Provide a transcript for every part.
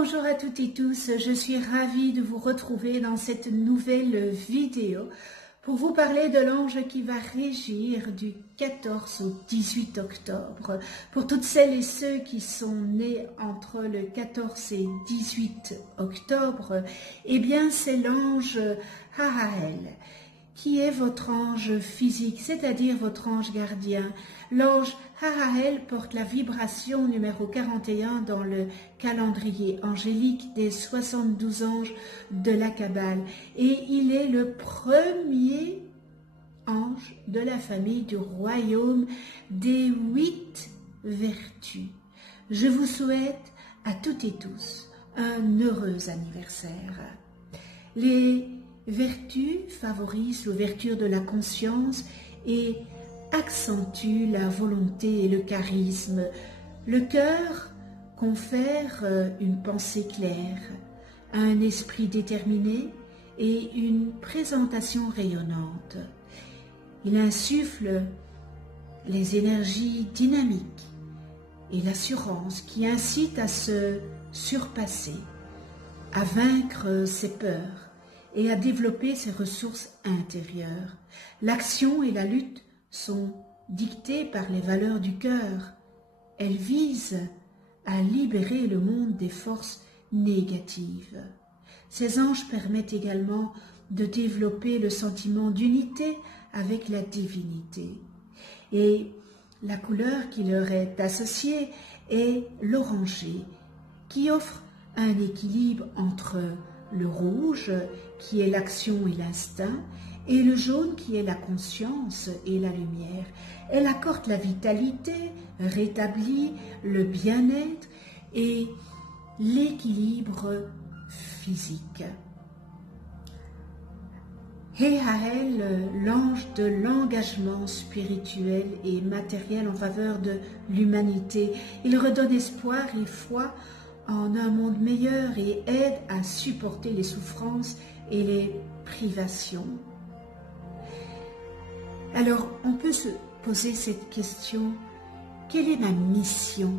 Bonjour à toutes et tous, je suis ravie de vous retrouver dans cette nouvelle vidéo pour vous parler de l'ange qui va régir du 14 au 18 octobre. Pour toutes celles et ceux qui sont nés entre le 14 et 18 octobre, eh bien c'est l'ange Hahael, qui est votre ange physique, c'est-à-dire votre ange gardien. L'ange Hahael porte la vibration numéro 41 dans le calendrier angélique des 72 anges de la Kabbale. Et il est le premier ange de la famille du royaume des 8 vertus. Je vous souhaite à toutes et tous un heureux anniversaire. Les vertus favorisent l'ouverture de la conscience et accentue la volonté et le charisme. Le cœur confère une pensée claire, un esprit déterminé et une présentation rayonnante. Il insuffle les énergies dynamiques et l'assurance qui incitent à se surpasser, à vaincre ses peurs et à développer ses ressources intérieures. L'action et la lutte sont dictées par les valeurs du cœur. Elles visent à libérer le monde des forces négatives. Ces anges permettent également de développer le sentiment d'unité avec la divinité. Et la couleur qui leur est associée est l'orangé, qui offre un équilibre entre le rouge, qui est l'action et l'instinct, et le jaune qui est la conscience et la lumière. Elle accorde la vitalité, rétablit le bien-être et l'équilibre physique. Hahael, l'ange de l'engagement spirituel et matériel en faveur de l'humanité. Il redonne espoir et foi en un monde meilleur et aide à supporter les souffrances et les privations. Alors, on peut se poser cette question, quelle est ma mission?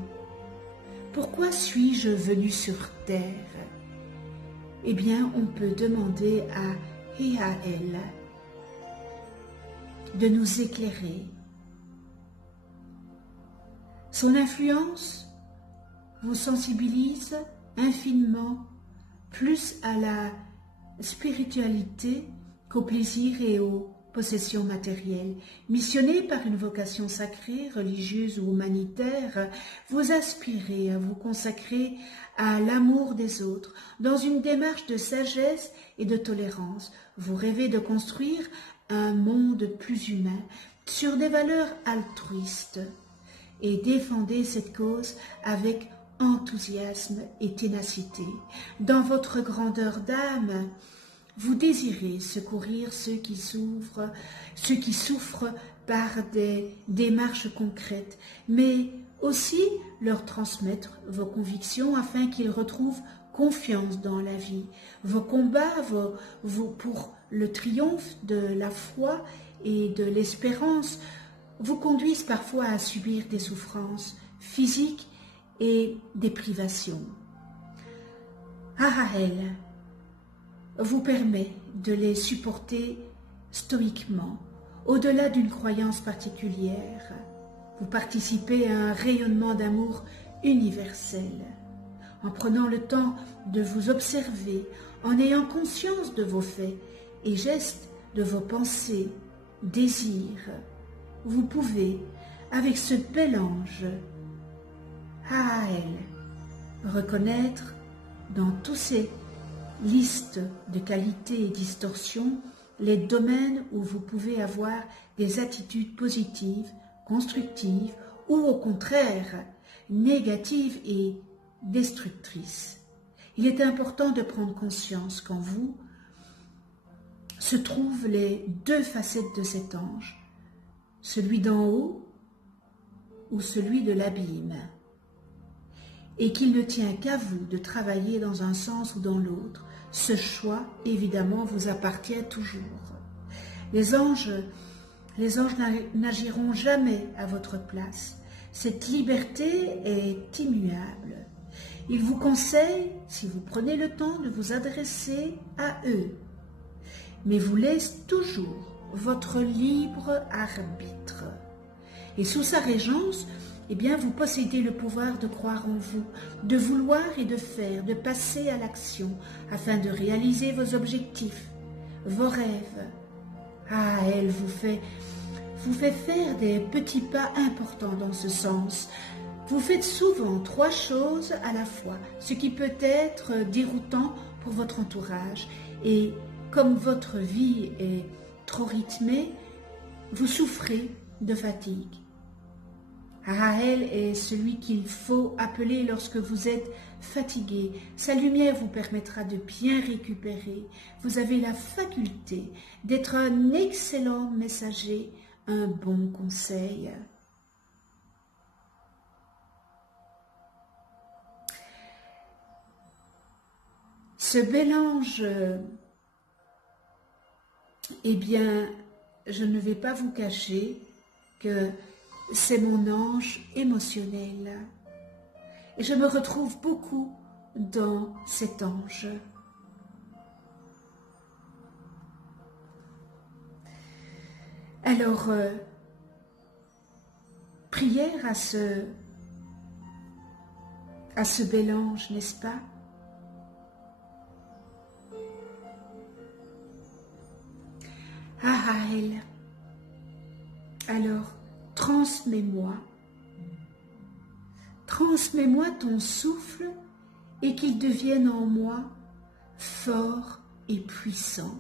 Pourquoi suis-je venu sur terre? Eh bien, on peut demander à Hahael de nous éclairer. Son influence vous sensibilise infiniment plus à la spiritualité qu'au plaisir et aux possessions matérielles. Missionné par une vocation sacrée, religieuse ou humanitaire, vous aspirez à vous consacrer à l'amour des autres, dans une démarche de sagesse et de tolérance. Vous rêvez de construire un monde plus humain, sur des valeurs altruistes, et défendez cette cause avec enthousiasme et ténacité. Dans votre grandeur d'âme, vous désirez secourir ceux qui souffrent par des démarches concrètes, mais aussi leur transmettre vos convictions afin qu'ils retrouvent confiance dans la vie. Vos combats pour le triomphe de la foi et de l'espérance vous conduisent parfois à subir des souffrances physiques et des privations. Hahael vous permet de les supporter stoïquement, au-delà d'une croyance particulière. Vous participez à un rayonnement d'amour universel. En prenant le temps de vous observer, en ayant conscience de vos faits et gestes, de vos pensées, désirs, vous pouvez, avec ce bel ange, Hahael, reconnaître dans tous ces listes de qualités et distorsions les domaines où vous pouvez avoir des attitudes positives, constructives ou au contraire négatives et destructrices. Il est important de prendre conscience qu'en vous se trouvent les deux facettes de cet ange, celui d'en haut ou celui de l'abîme, et qu'il ne tient qu'à vous de travailler dans un sens ou dans l'autre. Ce choix, évidemment, vous appartient toujours. Les anges n'agiront jamais à votre place. Cette liberté est immuable. Il vous conseille, si vous prenez le temps, de vous adresser à eux, mais vous laisse toujours votre libre arbitre. Et sous sa régence, eh bien, vous possédez le pouvoir de croire en vous, de vouloir et de faire, de passer à l'action, afin de réaliser vos objectifs, vos rêves. Ah, elle vous fait faire des petits pas importants dans ce sens. Vous faites souvent 3 choses à la fois, ce qui peut être déroutant pour votre entourage. Et comme votre vie est trop rythmée, vous souffrez de fatigue. Raël est celui qu'il faut appeler lorsque vous êtes fatigué. Sa lumière vous permettra de bien récupérer. Vous avez la faculté d'être un excellent messager, un bon conseil. Ce bel ange, eh bien, je ne vais pas vous cacher que c'est mon ange émotionnel. Et je me retrouve beaucoup dans cet ange. Alors, prière à ce bel ange, n'est-ce pas? Ah, Raël, alors, transmets-moi ton souffle et qu'il devienne en moi fort et puissant,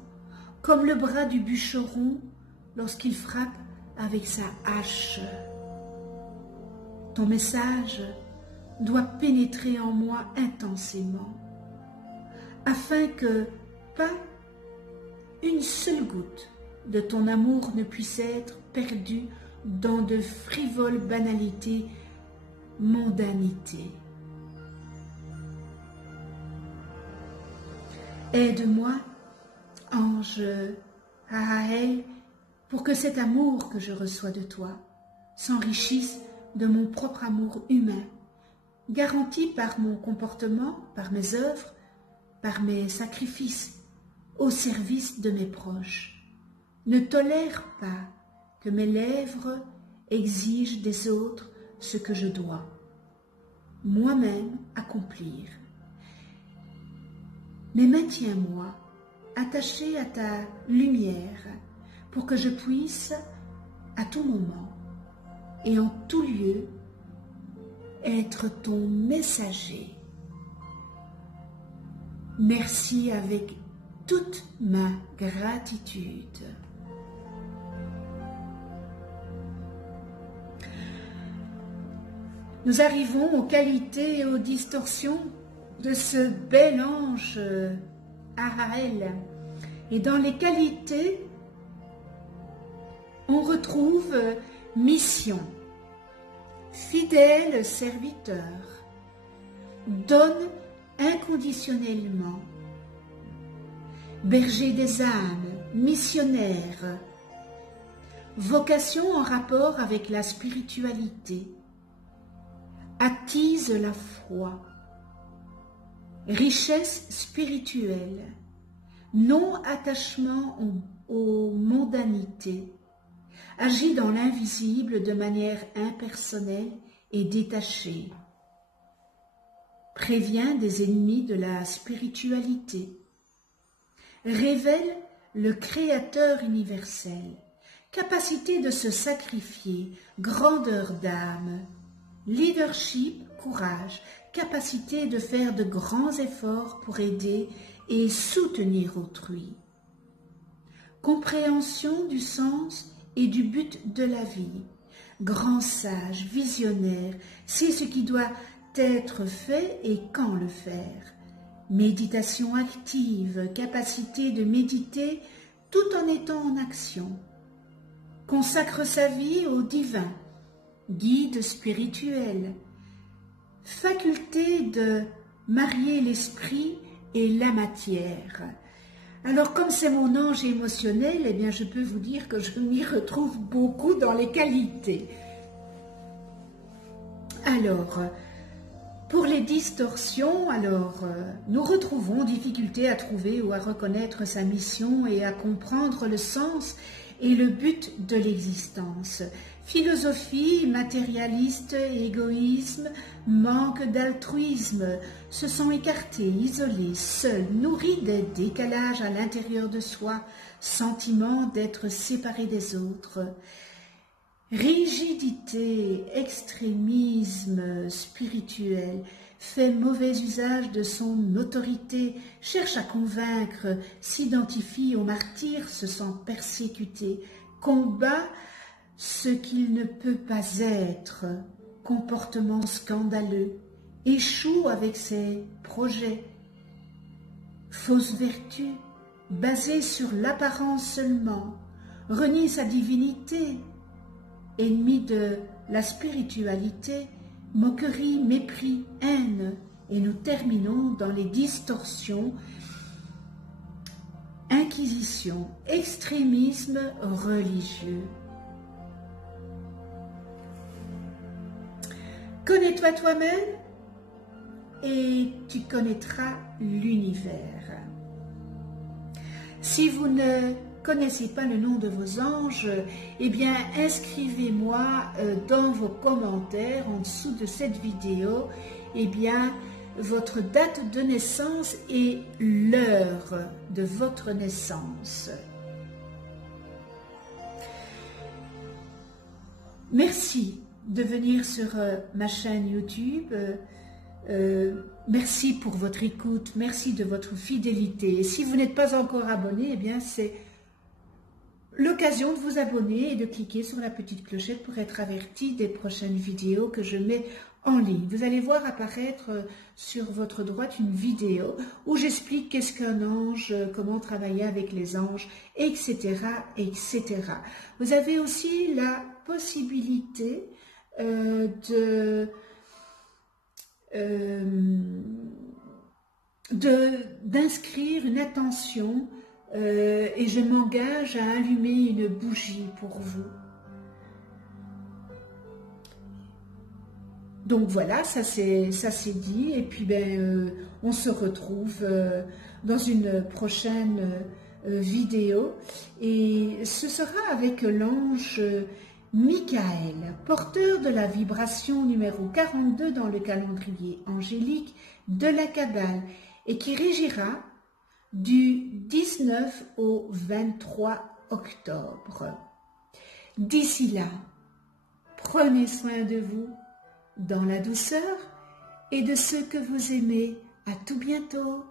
comme le bras du bûcheron lorsqu'il frappe avec sa hache. Ton message doit pénétrer en moi intensément, afin que pas une seule goutte de ton amour ne puisse être perdue dans de frivoles banalités, mondanités. Aide-moi, ange Raël, pour que cet amour que je reçois de toi s'enrichisse de mon propre amour humain, garanti par mon comportement, par mes œuvres, par mes sacrifices, au service de mes proches. Ne tolère pas que mes lèvres exigent des autres ce que je dois moi-même accomplir. Mais maintiens-moi attaché à ta lumière pour que je puisse, à tout moment et en tout lieu, être ton messager. Merci avec toute ma gratitude. Nous arrivons aux qualités et aux distorsions de ce bel ange Raël. Et dans les qualités, on retrouve mission, fidèle serviteur, donne inconditionnellement, berger des âmes, missionnaire, vocation en rapport avec la spiritualité, attise la foi, richesse spirituelle, non-attachement aux mondanités, agit dans l'invisible de manière impersonnelle et détachée, prévient des ennemis de la spiritualité, révèle le Créateur universel, capacité de se sacrifier, grandeur d'âme, leadership, courage, capacité de faire de grands efforts pour aider et soutenir autrui, compréhension du sens et du but de la vie, grand sage, visionnaire, sait ce qui doit être fait et quand le faire, méditation active, capacité de méditer tout en étant en action, consacre sa vie au divin, guide spirituel, faculté de marier l'esprit et la matière. Alors comme c'est mon ange émotionnel, eh bien je peux vous dire que je m'y retrouve beaucoup dans les qualités. Alors, Pour les distorsions, alors, nous retrouvons difficulté à trouver ou à reconnaître sa mission et à comprendre le sens et le but de l'existence. Philosophie, matérialiste, égoïsme, manque d'altruisme, se sont écartés, isolés, seuls, nourris des décalages à l'intérieur de soi, sentiment d'être séparés des autres. Rigidité, extrémisme spirituel, fait mauvais usage de son autorité, cherche à convaincre, s'identifie au martyr, se sent persécuté, combat ce qu'il ne peut pas être, comportement scandaleux, échoue avec ses projets, fausse vertu, basée sur l'apparence seulement, renie sa divinité, ennemi de la spiritualité, moquerie, mépris, haine, et nous terminons dans les distorsions, inquisition, extrémisme religieux. Connais-toi toi-même et tu connaîtras l'univers. Si vous ne connaissez pas le nom de vos anges, eh bien inscrivez-moi dans vos commentaires en dessous de cette vidéo, eh bien votre date de naissance et l'heure de votre naissance. Merci de venir sur ma chaîne YouTube. Merci pour votre écoute, merci de votre fidélité. Et si vous n'êtes pas encore abonné, eh bien c'est l'occasion de vous abonner et de cliquer sur la petite clochette pour être averti des prochaines vidéos que je mets en ligne. Vous allez voir apparaître sur votre droite une vidéo où j'explique qu'est-ce qu'un ange, comment travailler avec les anges, etc., etc. Vous avez aussi la possibilité d'inscrire une attention et je m'engage à allumer une bougie pour vous. Donc voilà, ça c'est dit, et puis on se retrouve dans une prochaine vidéo, et ce sera avec l'ange Michael, porteur de la vibration numéro 42 dans le calendrier angélique de la Kabbale, et qui régira du 19 au 23 octobre. D'ici là, prenez soin de vous dans la douceur et de ceux que vous aimez. À tout bientôt.